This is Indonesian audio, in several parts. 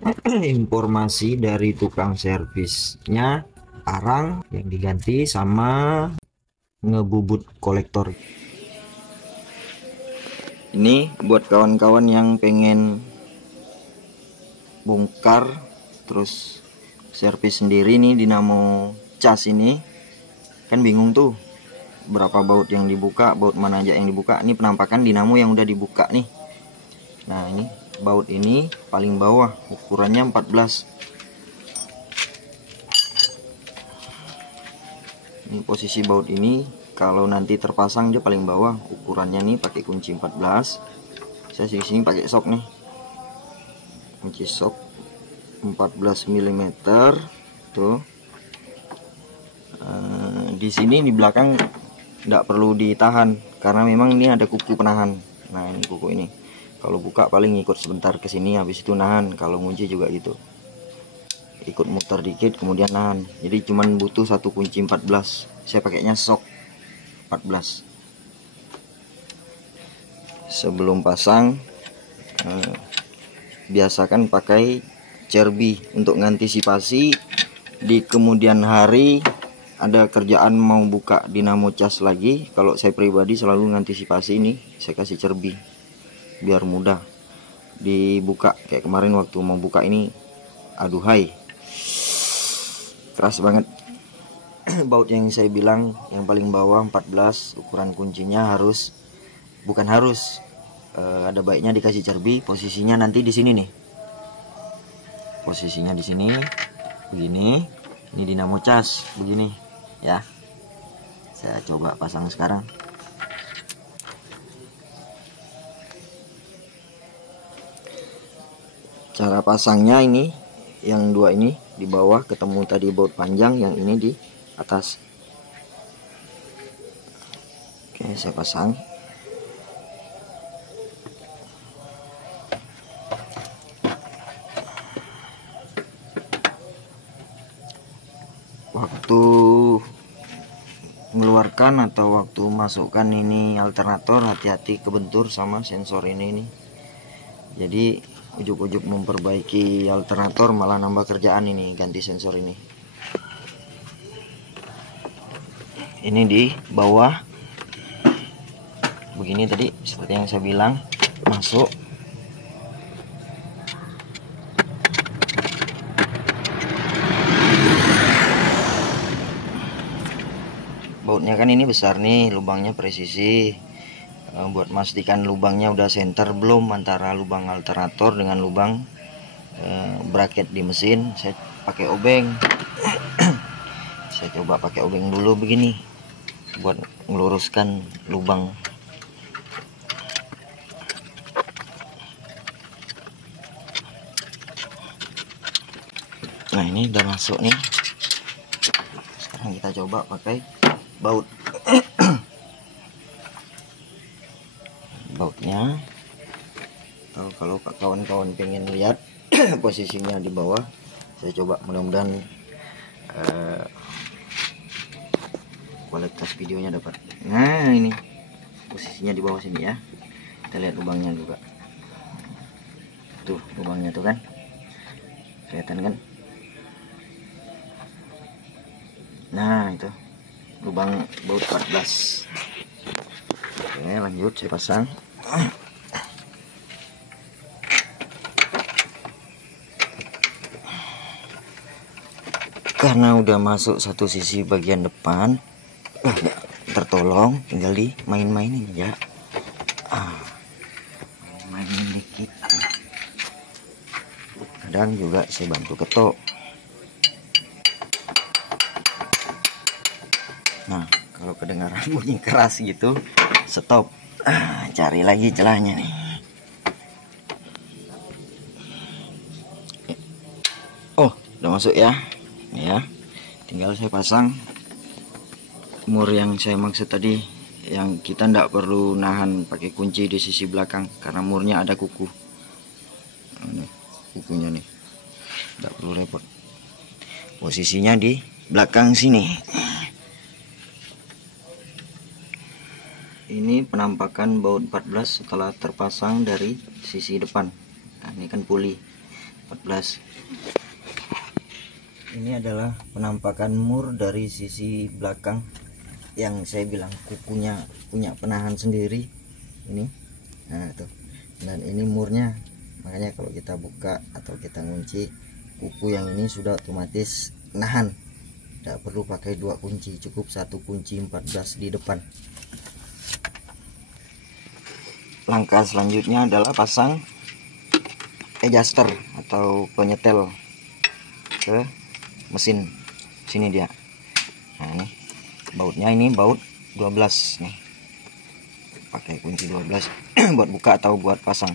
informasi dari tukang servisnya, arang yang diganti sama ngebubut kolektor. Ini buat kawan-kawan yang pengen bongkar terus servis sendiri nih dinamo cas ini, kan bingung tuh berapa baut yang dibuka, baut mana aja yang dibuka. Ini penampakan dinamo yang udah dibuka nih. Nah, ini baut ini paling bawah, ukurannya 14. Ini posisi baut ini kalau nanti terpasang dia paling bawah, ukurannya nih pakai kunci 14. Saya di sini pakai sok nih, kunci sok 14 mm tuh. Di sini di belakang tidak perlu ditahan karena memang ini ada kuku penahan. Nah, ini kuku ini kalau buka paling ikut sebentar ke sini, habis itu nahan. Kalau ngunci juga gitu, ikut muter dikit kemudian nahan. Jadi cuman butuh satu kunci 14. Saya pakainya sok 14. Sebelum pasang biasakan pakai cerbi untuk mengantisipasi di kemudian hari ada kerjaan mau buka dinamo cas lagi. Kalau saya pribadi selalu mengantisipasi ini, saya kasih cerbi biar mudah dibuka. Kayak kemarin waktu mau buka ini, aduhai, keras banget. Baut yang saya bilang yang paling bawah 14, ukuran kuncinya harus, bukan harus, ada baiknya dikasih cerbi. Posisinya nanti di sini nih, posisinya di sini begini. Ini dinamo cas begini ya. Saya coba pasang sekarang. Cara pasangnya ini, yang dua ini di bawah ketemu tadi baut panjang, yang ini di atas. Oke, saya pasang. Waktu mengeluarkan atau waktu masukkan ini alternator, hati-hati kebentur sama sensor ini nih. Jadi ujuk-ujuk memperbaiki alternator malah nambah kerjaan ini, ganti sensor ini. Ini di bawah begini tadi seperti yang saya bilang, masuk. Bautnya kan ini besar nih, lubangnya presisi. Buat memastikan lubangnya udah center belum antara lubang alternator dengan lubang bracket di mesin, saya pakai obeng. Saya coba pakai obeng dulu begini buat meluruskan lubang. Nah, ini udah masuk nih. Sekarang kita coba pakai baut. Bautnya kalau kawan-kawan pengen lihat posisinya di bawah, saya coba, mudah-mudahan kualitas videonya dapat. Nah, ini posisinya di bawah sini ya. Kita lihat lubangnya juga. Tuh lubangnya tuh kan, kelihatan kan? Nah, itu lubang baut 14. Oke, lanjut saya pasang. Karena udah masuk satu sisi bagian depan, tertolong, tinggal di main-mainin ya. Mainin dikit. Kadang juga saya bantu ketok. Nah, kalau kedengaran bunyi keras gitu, stop. Cari lagi celahnya nih. Oh, udah masuk ya. Ya, tinggal saya pasang mur yang saya maksud tadi, yang kita tidak perlu nahan pakai kunci di sisi belakang karena murnya ada kuku. Ini kukunya nih, tidak perlu repot. Posisinya di belakang sini. Ini penampakan baut 14 setelah terpasang dari sisi depan. Nah, ini kan puli, 14. Ini adalah penampakan mur dari sisi belakang yang saya bilang kukunya punya penahan sendiri ini. Nah tuh, dan ini murnya, makanya kalau kita buka atau kita ngunci, kuku yang ini sudah otomatis nahan, tidak perlu pakai 2 kunci, cukup 1 kunci 14 di depan. Langkah selanjutnya adalah pasang adjuster atau penyetel ke mesin sini dia. Nah ini bautnya, ini baut 12 nih, pakai kunci 12 buat buka atau buat pasang.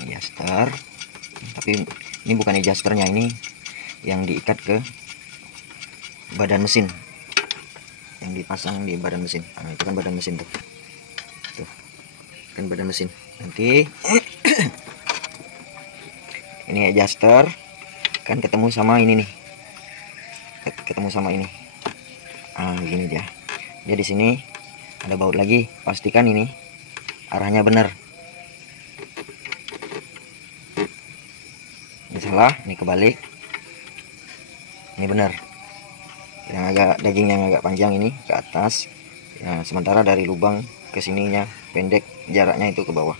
Adjuster, tapi ini bukan adjusternya, ini yang diikat ke badan mesin, yang dipasang di badan mesin. Nah, itu kan badan mesin tuh kan badan mesin. Nanti ini adjuster kan ketemu sama ini nih, ketemu sama ini. Gini dia di sini ada baut lagi, pastikan ini arahnya benar. Ini salah, ini kebalik, ini benar. Yang agak daging yang agak panjang ini ke atas ya, sementara dari lubang ke sininya pendek, jaraknya itu ke bawah.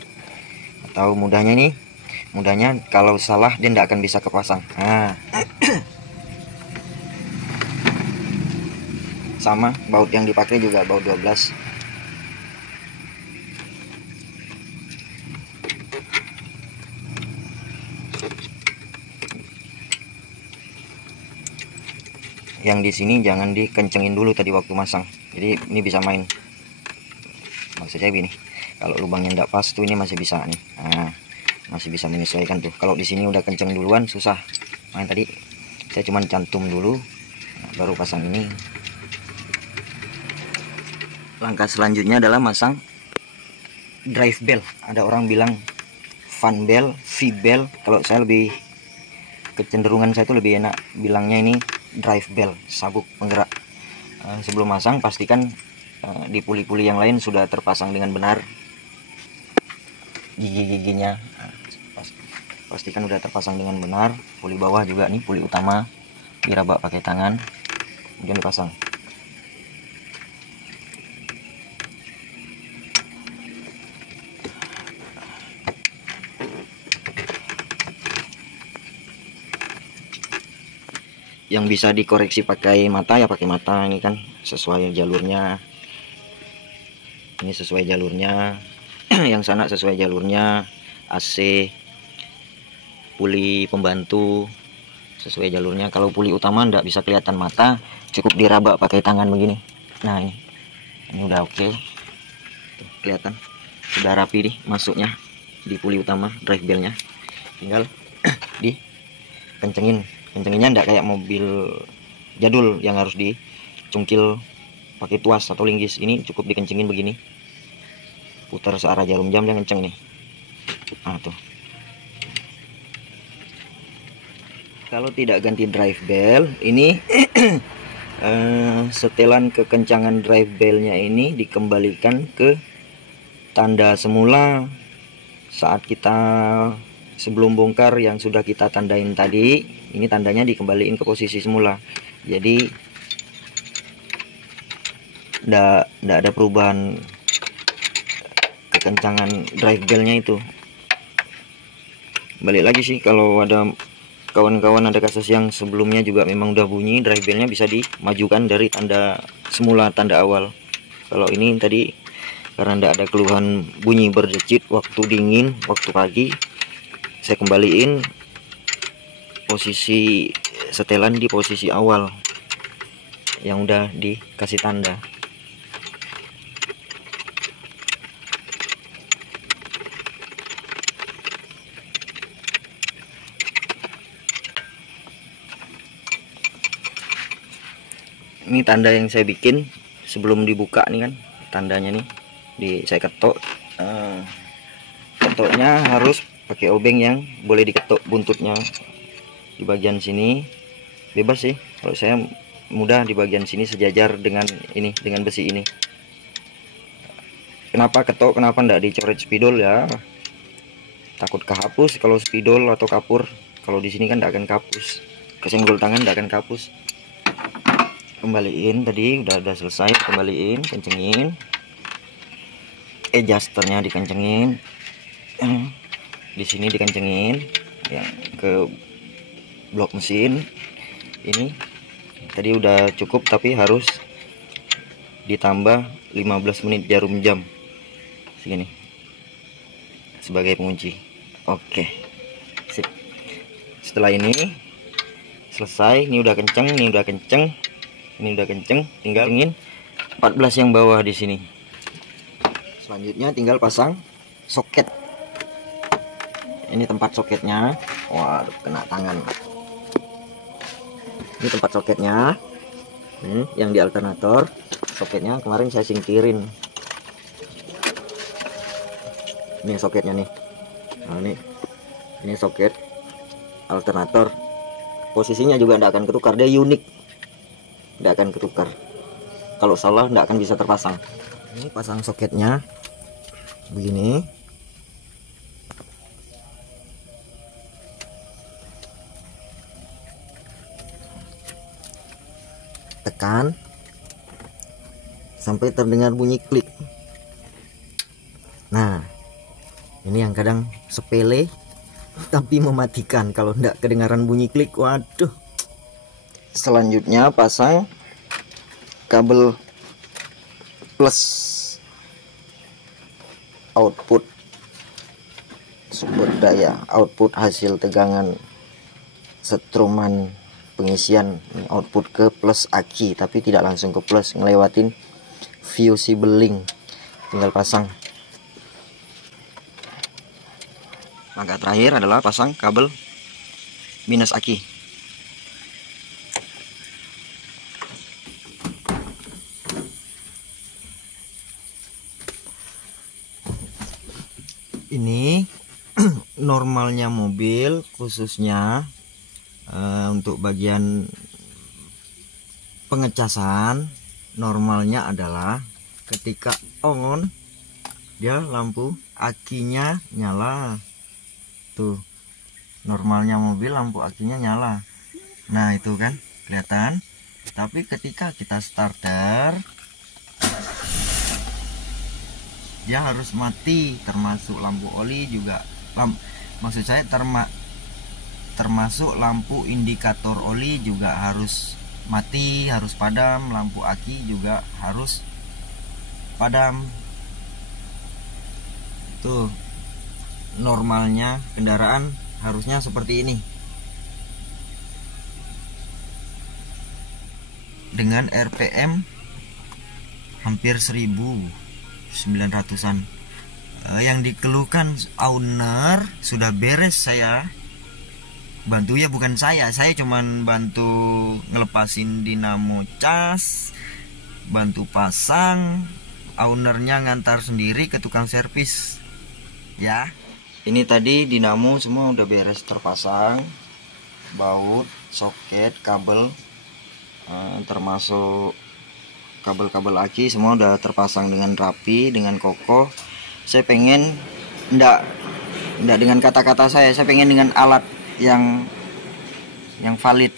Atau mudahnya kalau salah dia tidak akan bisa kepasang. Sama baut yang dipakai juga baut 12. Yang di sini jangan dikencengin dulu tadi waktu masang, jadi ini bisa main. Maksud saya begini, kalau lubangnya tidak pas tuh ini masih bisa nih, masih bisa menyesuaikan tuh. Kalau di sini udah kenceng duluan susah. Main tadi saya cuman cantum dulu, baru pasang ini. Langkah selanjutnya adalah masang drive bell. Ada orang bilang fan bell, V-bell. Kalau saya lebih, kecenderungan saya itu lebih enak bilangnya ini drive bell, sabuk penggerak. Sebelum masang pastikan di puli-puli yang lain sudah terpasang dengan benar, gigi-giginya pastikan sudah terpasang dengan benar. Puli bawah juga nih, puli utama diraba pakai tangan kemudian dipasang. Yang bisa dikoreksi pakai mata ya pakai mata, ini kan sesuai jalurnya. Ini sesuai jalurnya, yang sana sesuai jalurnya, AC, puli pembantu sesuai jalurnya. Kalau puli utama ndak bisa kelihatan mata, cukup diraba pakai tangan begini. Nah ini udah oke. Tuh, kelihatan sudah rapi nih masuknya di puli utama drive bellnya. Tinggal kencenginnya ndak kayak mobil jadul yang harus dicungkil pakai tuas atau linggis. Ini cukup dikencengin begini, putar searah jarum jam, dia kenceng nih. Tuh. Kalau tidak ganti drive bell ini setelan kekencangan drive bellnya ini dikembalikan ke tanda semula saat kita sebelum bongkar yang sudah kita tandain tadi. Ini tandanya dikembaliin ke posisi semula, jadi ndak ada perubahan kekencangan drive bellnya itu. Balik lagi sih, kalau ada kawan-kawan ada kasus yang sebelumnya juga memang udah bunyi drive bellnya, bisa dimajukan dari tanda semula, tanda awal. Kalau ini tadi karena ndak ada keluhan bunyi berdecit waktu dingin, waktu pagi, saya kembaliin posisi setelan di posisi awal yang udah dikasih tanda. Ini tanda yang saya bikin sebelum dibuka nih kan, tandanya nih saya ketok. Ketoknya harus pakai obeng yang boleh diketok buntutnya di bagian sini, bebas sih. Kalau saya mudah di bagian sini sejajar dengan ini, dengan besi ini. Kenapa ketok, kenapa enggak dicoret spidol ya? Takut kehapus kalau spidol atau kapur. Kalau di sini kan enggak akan kapus. Kesenggol tangan enggak akan kapus. Kembaliin tadi udah selesai, kembaliin, kencengin. Adjusternya dikencengin. Di sini dikencengin yang ke blok mesin. Ini tadi udah cukup tapi harus ditambah 15 menit jarum jam segini sebagai pengunci. Oke, sip. Setelah ini selesai, ini udah kenceng, ini udah kenceng, ini udah kenceng, tinggal ingin 14 yang bawah di sini. Selanjutnya tinggal pasang soket. Ini tempat soketnya. Waduh, kena tangan. Ini tempat soketnya. Yang di alternator. Soketnya kemarin saya singkirin. Ini soketnya nih. Nah, ini soket alternator. Posisinya juga tidak akan ketukar, dia unik, tidak akan ketukar. Kalau salah tidak akan bisa terpasang. Ini pasang soketnya begini. Tekan sampai terdengar bunyi klik. Nah, ini yang kadang sepele tapi mematikan kalau tidak kedengaran bunyi klik. Waduh. Selanjutnya pasang kabel plus output sumber daya, output hasil tegangan setruman pengisian. Ini output ke plus aki, tapi tidak langsung ke plus, ngelewatin fusible link. Tinggal pasang. Langkah terakhir adalah pasang kabel minus aki. Ini normalnya mobil, khususnya untuk bagian pengecasan, normalnya adalah ketika on dia lampu akinya nyala. Tuh, normalnya mobil lampu akinya nyala. Nah, itu kan kelihatan. Tapi ketika kita starter, dia harus mati, termasuk lampu oli juga. Maksud saya termasuk lampu indikator oli juga harus mati, harus padam. Lampu aki juga harus padam. Tuh, normalnya kendaraan harusnya seperti ini, dengan RPM hampir 1900-an. Yang dikeluhkan owner sudah beres, saya bantu ya, bukan saya cuman bantu ngelepasin dinamo cas, bantu pasang, ownernya ngantar sendiri ke tukang servis ya. Ini tadi dinamo semua udah beres terpasang, baut, soket, kabel, termasuk kabel-kabel aki semua udah terpasang dengan rapi, dengan kokoh. Saya pengen enggak dengan kata-kata saya pengen dengan alat yang valid.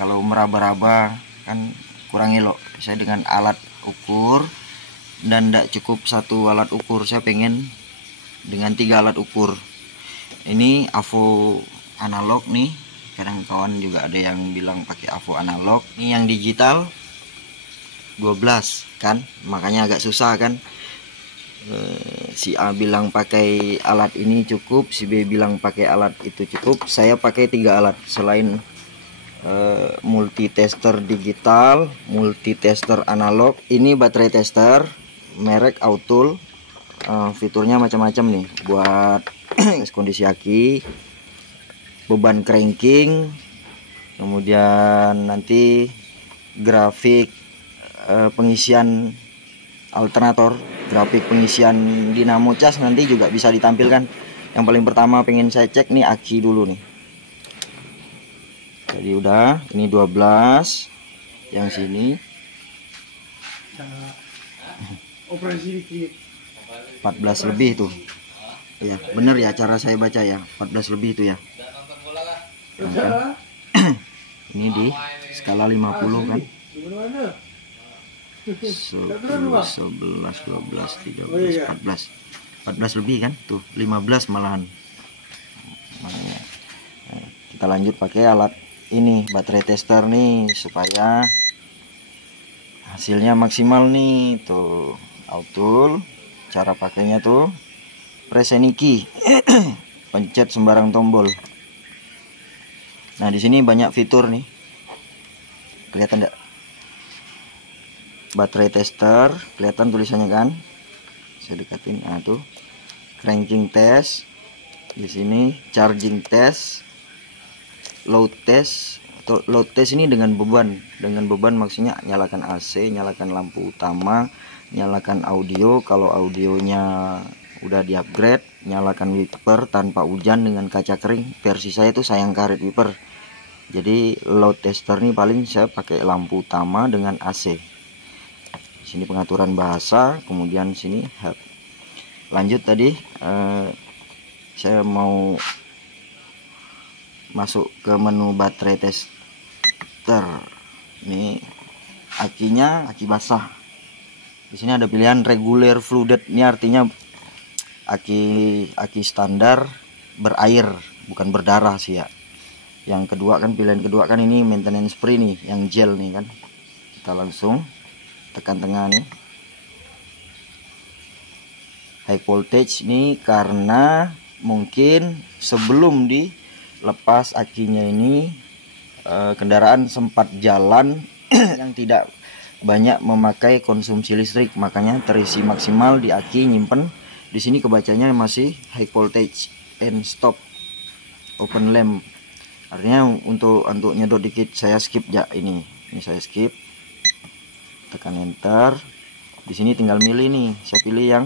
Kalau meraba-raba kan kurang elok. Saya dengan alat ukur, dan enggak cukup satu alat ukur, saya pengen dengan 3 alat ukur. Ini AVO analog nih, kadang kawan juga ada yang bilang pakai AVO analog. Ini yang digital 12 kan, makanya agak susah kan. Si A bilang pakai alat ini cukup, si B bilang pakai alat itu cukup. Saya pakai 3 alat selain multitester digital, multitester analog. Ini baterai tester merek Autul. Fiturnya macam-macam nih, buat kondisi aki, beban cranking, kemudian nanti grafik pengisian alternator, grafik pengisian dinamo cas nanti juga bisa ditampilkan. Yang paling pertama pengen saya cek nih aki dulu nih. Jadi udah, ini 12, yang sini operasi dikit 14 lebih tuh. Iya, bener ya cara saya baca ya, 14 lebih itu ya. Kan? Ini di skala 50 kan. 10, 11, 12, 13, 14 lebih kan tuh, 15 malahan. Makanya kita lanjut pakai alat ini, baterai tester nih, supaya hasilnya maksimal nih. Tuh autul, cara pakainya tuh press any key pencet sembarang tombol. Nah di sini banyak fitur nih, kelihatan enggak? Baterai tester, kelihatan tulisannya kan? Saya dekatin. Nah tuh cranking test, di sini charging test, load test. Load test ini dengan beban. Dengan beban maksudnya nyalakan AC, nyalakan lampu utama, nyalakan audio. Kalau audionya udah di upgrade, nyalakan wiper tanpa hujan dengan kaca kering. Versi saya itu sayang karet wiper. Jadi load tester ini paling saya pakai lampu utama dengan AC. Sini pengaturan bahasa, kemudian sini help. Lanjut tadi saya mau masuk ke menu baterai tester. Ini akinya aki basah. Di sini ada pilihan regular flooded. Ini artinya aki standar berair, bukan berdarah sih ya. Yang kedua kan, pilihan kedua kan ini maintenance free nih, yang gel nih kan. Kita langsung tekan tengah nih, high voltage nih, karena mungkin sebelum dilepas akinya ini kendaraan sempat jalan yang tidak banyak memakai konsumsi listrik, makanya terisi maksimal di aki, nyimpen. Di sini kebacanya masih high voltage and stop open lamp. Artinya untuk nyedot dikit saya skip ya, ini saya skip. Tekan enter. Di sini tinggal milih nih, saya pilih yang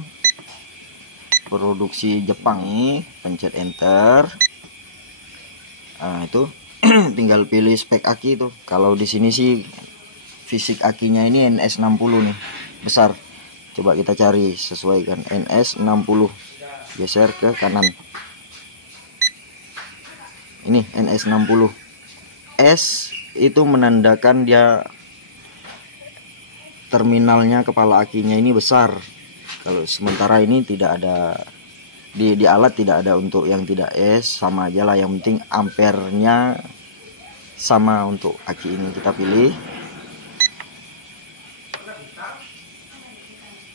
produksi Jepang nih, pencet enter. Nah itu tinggal pilih spek aki itu. Kalau di sini sih fisik akinya ini NS60 nih, besar. Coba kita cari, sesuaikan NS60, geser ke kanan. Ini NS60. S itu menandakan dia terminalnya, kepala akinya ini besar. Kalau sementara ini tidak ada di alat, tidak ada untuk yang tidak S, sama aja lah, yang penting ampernya sama untuk aki ini. Kita pilih.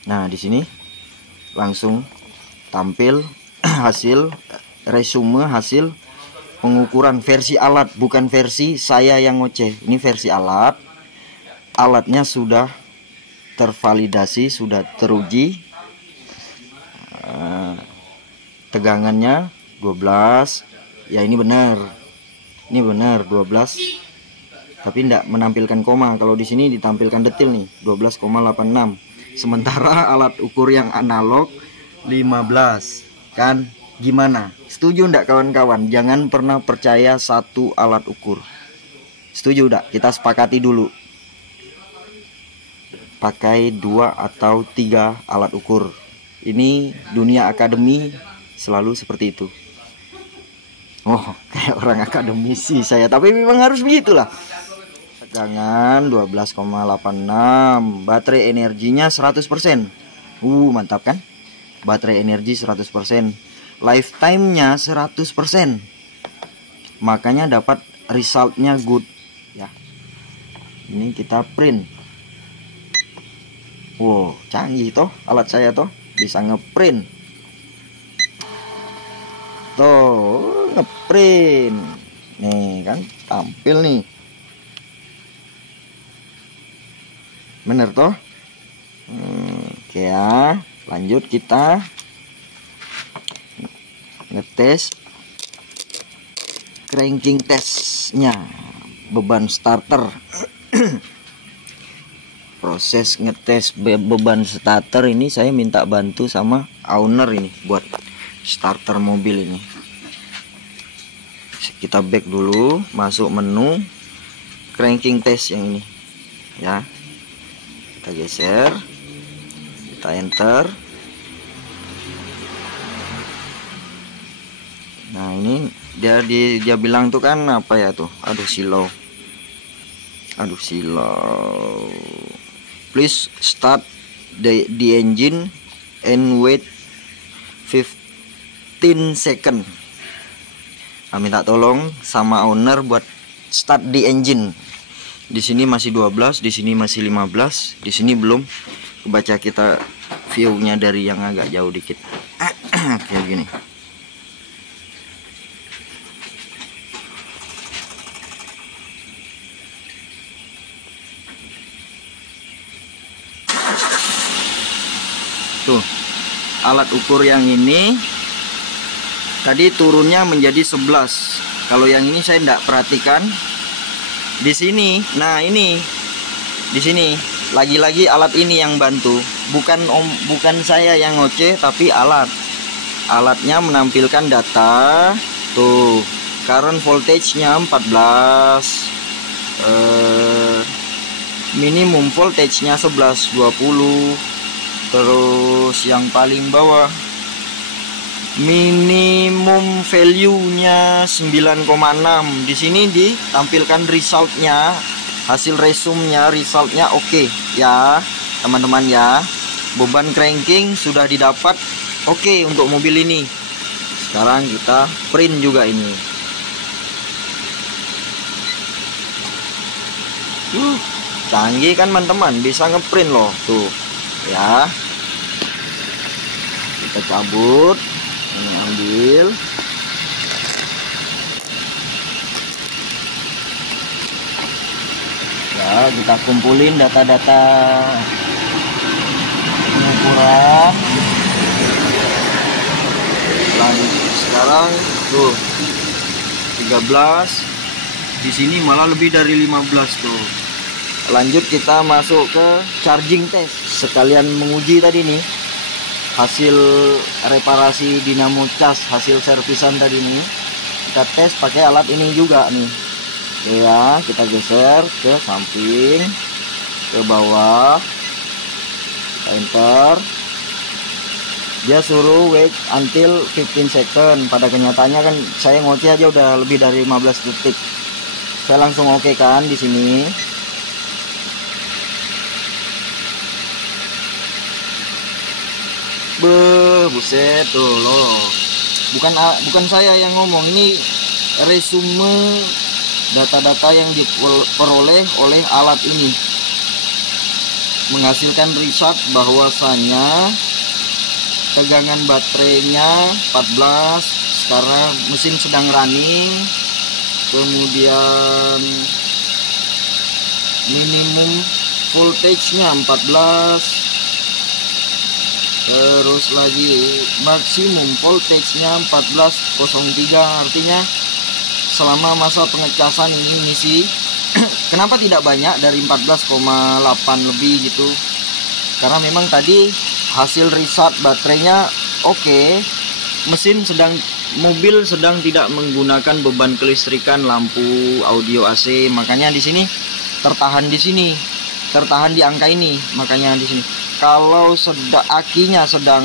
Nah di sini langsung tampil hasil resume, hasil pengukuran versi alat, bukan versi saya yang ngoceh. Ini versi alat. Alatnya sudah tervalidasi, sudah teruji. Tegangannya 12. Ya ini benar. Ini benar 12. Tapi tidak menampilkan koma. Kalau di sini ditampilkan detil nih, 12,86. Sementara alat ukur yang analog 15. Kan gimana? Setuju enggak kawan-kawan? Jangan pernah percaya satu alat ukur. Setuju enggak? Kita sepakati dulu. Pakai 2 atau 3 alat ukur. Ini dunia akademi selalu seperti itu. Oh, kayak orang akademisi saya, tapi memang harus begitulah. Tegangan 12,86. Baterai energinya 100%. Mantap kan? Baterai energi 100%. Lifetime-nya 100%. Makanya dapat resultnya good ya. Ini kita print. Wow, canggih toh alat saya toh, bisa ngeprint. Tuh, ngeprint. Nih kan tampil nih. Bener toh? Oke ya, lanjut kita ngetes cranking testnya, beban starter. Proses ngetes beban starter ini saya minta bantu sama owner ini buat starter mobil ini. Kita back dulu, masuk menu cranking test yang ini. ya. Kita geser, kita enter. Nah ini dia bilang tuh kan apa ya tuh, aduh silau, please start the engine and wait 15 second. Nah, minta tolong sama owner buat start the engine. Di sini masih 12, di sini masih 15, di sini belum kebaca, kita view-nya dari yang agak jauh dikit. Kayak gini. Tuh, alat ukur yang ini tadi turunnya menjadi 11. Kalau yang ini saya tidak perhatikan. Di sini, nah ini, di sini lagi-lagi alat ini yang bantu, bukan saya yang ngoceh, tapi alatnya menampilkan data. Tuh, current voltage-nya 14, minimum voltage-nya 1120. Terus yang paling bawah minimum value-nya 9,6. Di sini ditampilkan result-nya, hasil resumnya, result-nya oke ya, teman-teman ya. Beban cranking sudah didapat oke untuk mobil ini. Sekarang kita print juga ini. Canggih kan teman-teman, bisa ngeprint loh tuh ya. Kita cabut, ini ambil, ya kita kumpulin data-data pengukuran. Sekarang tuh 13, di sini malah lebih dari 15 tuh. Lanjut kita masuk ke charging test, sekalian menguji tadi nih hasil reparasi dinamo cas, hasil servisan tadi nih. Kita tes pakai alat ini juga nih ya. Kita geser ke samping, ke bawah, enter. Dia suruh wait until 15 second. Pada kenyataannya kan saya ngoceh aja udah lebih dari 15 detik. Saya langsung oke kan di sini. Buset tuh loh. Bukan saya yang ngomong, ini resume data-data yang diperoleh oleh alat ini, menghasilkan result bahwasanya tegangan baterainya 14, sekarang mesin sedang running. Kemudian minimum voltage-nya 14, terus lagi maksimum voltage-nya 1403. Artinya selama masa pengecasan ini ngisi kenapa tidak banyak dari 14,8 lebih gitu, karena memang tadi hasil result baterainya oke. Mobil sedang tidak menggunakan beban kelistrikan, lampu, audio, AC, makanya di sini tertahan di angka ini. Makanya di sini kalau akinya sedang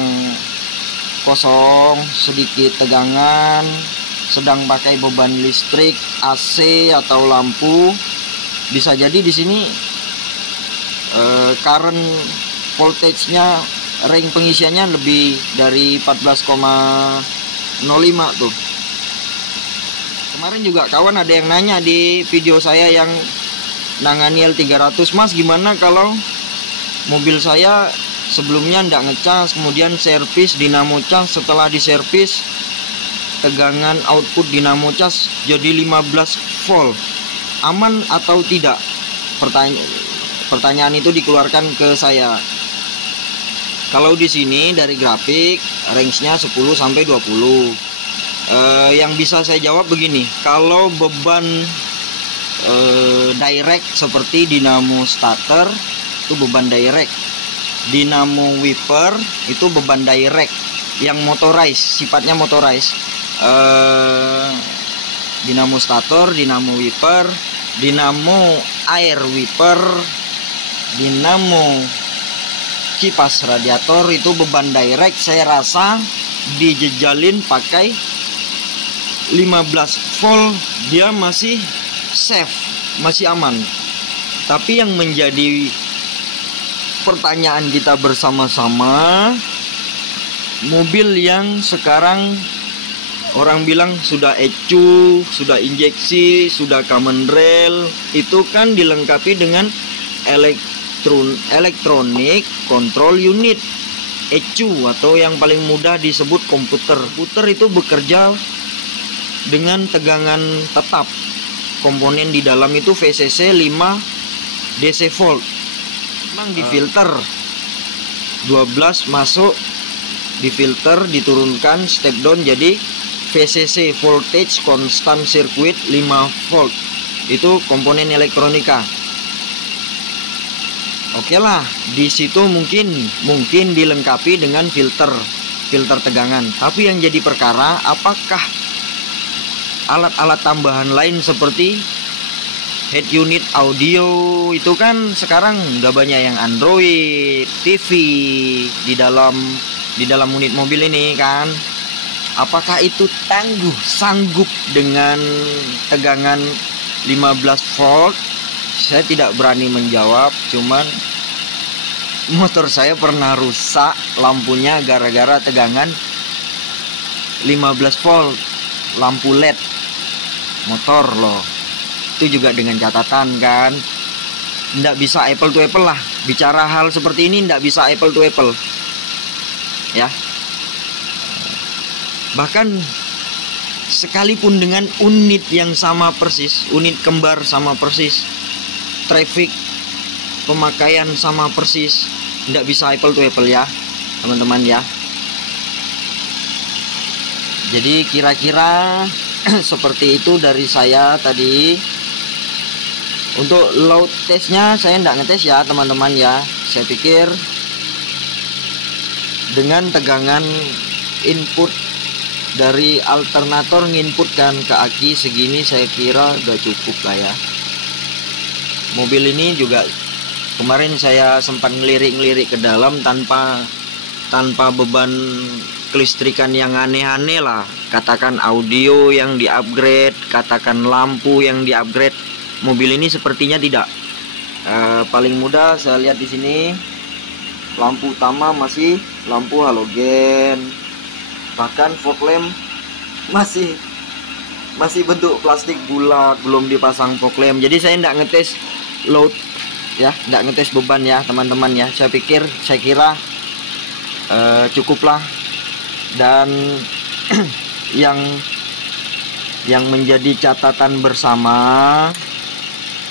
kosong, sedikit tegangan, sedang pakai beban listrik, AC atau lampu, bisa jadi di sini current voltage-nya, range pengisiannya lebih dari 14,05 tuh. Kemarin juga kawan ada yang nanya di video saya yang nangani L300, Mas gimana kalau mobil saya sebelumnya ndak ngecas, kemudian servis dinamo cas, setelah diservis tegangan output dinamo cas jadi 15 volt, aman atau tidak? Pertanyaan itu dikeluarkan ke saya. Kalau di sini dari grafik range-nya 10 sampai 20. Yang bisa saya jawab begini, kalau beban direct seperti dinamo starter itu beban direct, dinamo wiper itu beban direct yang motorized, sifatnya motorized. Dinamo starter, dinamo wiper, dinamo air wiper dinamo kipas radiator itu beban direct saya rasa dijejalin pakai 15 volt dia masih safe, masih aman. Tapi yang menjadi pertanyaan kita bersama-sama, mobil yang sekarang orang bilang sudah ECU, sudah injeksi, sudah common rail, itu kan dilengkapi dengan elektronik control unit, ECU, atau yang paling mudah disebut komputer. Komputer itu bekerja dengan tegangan tetap. Komponen di dalam itu VCC 5 DC volt. Memang difilter 12 masuk, difilter, diturunkan, step down jadi VCC, voltage constant circuit 5 volt. Itu komponen elektronika. Oke lah, di situ mungkin dilengkapi dengan filter tegangan. Tapi yang jadi perkara, apakah alat-alat tambahan lain seperti head unit audio itu kan sekarang udah banyak yang Android TV di dalam unit mobil ini kan. Apakah itu sanggup dengan tegangan 15 volt? Saya tidak berani menjawab, cuman motor saya pernah rusak lampunya gara-gara tegangan 15 volt, lampu LED motor loh. Itu juga dengan catatan kan, nggak bisa apple to apple lah. Bicara hal seperti ini nggak bisa apple to apple ya. Bahkan sekalipun dengan unit yang sama persis, unit kembar sama persis, traffic pemakaian sama persis, nggak bisa apple to apple ya teman-teman ya. Jadi kira-kira seperti itu dari saya tadi. Untuk load testnya saya nggak ngetes ya teman-teman ya. Saya pikir dengan tegangan input dari alternator nginputkan ke aki segini, saya kira udah cukup lah ya. Mobil ini juga kemarin saya sempat ngelirik-ngelirik ke dalam tanpa beban kelistrikan yang aneh-aneh lah. Katakan audio yang di-upgrade, katakan lampu yang di-upgrade. Mobil ini sepertinya tidak. Paling mudah saya lihat di sini, lampu utama masih lampu halogen. Bahkan fog lamp masih bentuk plastik bulat, belum dipasang fog lamp. Jadi saya tidak ngetes load ya, tidak ngetes beban ya teman-teman ya. Saya kira cukuplah. Dan yang menjadi catatan bersama,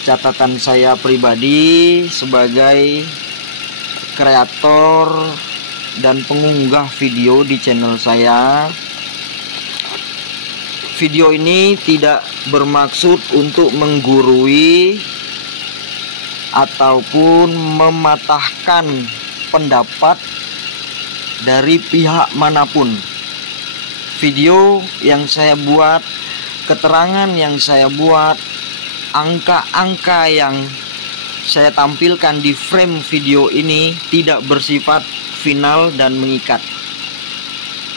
catatan saya pribadi sebagai kreator dan pengunggah video di channel saya, video ini tidak bermaksud untuk menggurui ataupun mematahkan pendapat dari pihak manapun. Video yang saya buat, keterangan yang saya buat, angka-angka yang saya tampilkan di frame video ini tidak bersifat final dan mengikat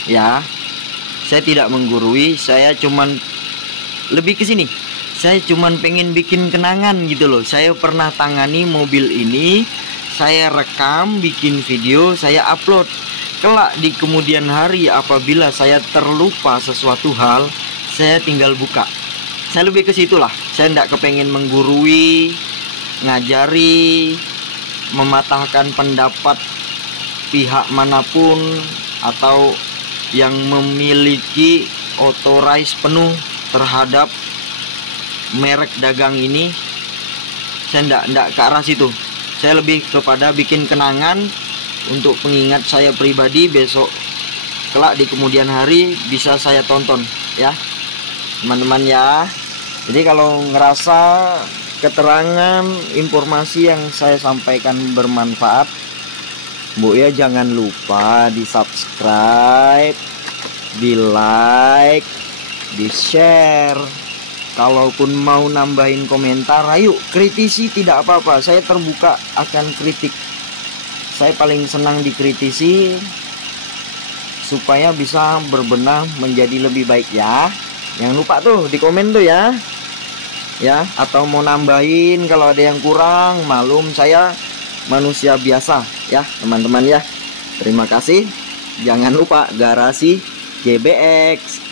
ya. Saya tidak menggurui, saya cuman lebih ke sini. Saya cuman pengen bikin kenangan gitu loh. Saya pernah tangani mobil ini, saya rekam, bikin video, saya upload. Kelak di kemudian hari apabila saya terlupa sesuatu hal, saya tinggal buka. Saya lebih ke situlah. Saya tidak kepengen menggurui, ngajari, mematahkan pendapat pihak manapun atau yang memiliki otorized penuh terhadap merek dagang ini. Saya tidak ke arah situ. Saya lebih kepada bikin kenangan untuk pengingat saya pribadi, besok kelak di kemudian hari bisa saya tonton ya teman-teman ya. Jadi kalau ngerasa keterangan informasi yang saya sampaikan bermanfaat, Bu ya jangan lupa di subscribe, di like, di share. Kalaupun mau nambahin komentar, ayo kritisi, tidak apa-apa. Saya terbuka akan kritik. Saya paling senang dikritisi supaya bisa berbenah menjadi lebih baik ya. Jangan lupa tuh di komen tuh ya. Ya, atau mau nambahin kalau ada yang kurang, malum saya manusia biasa ya, teman-teman ya. Terima kasih. Jangan lupa garasi GBX.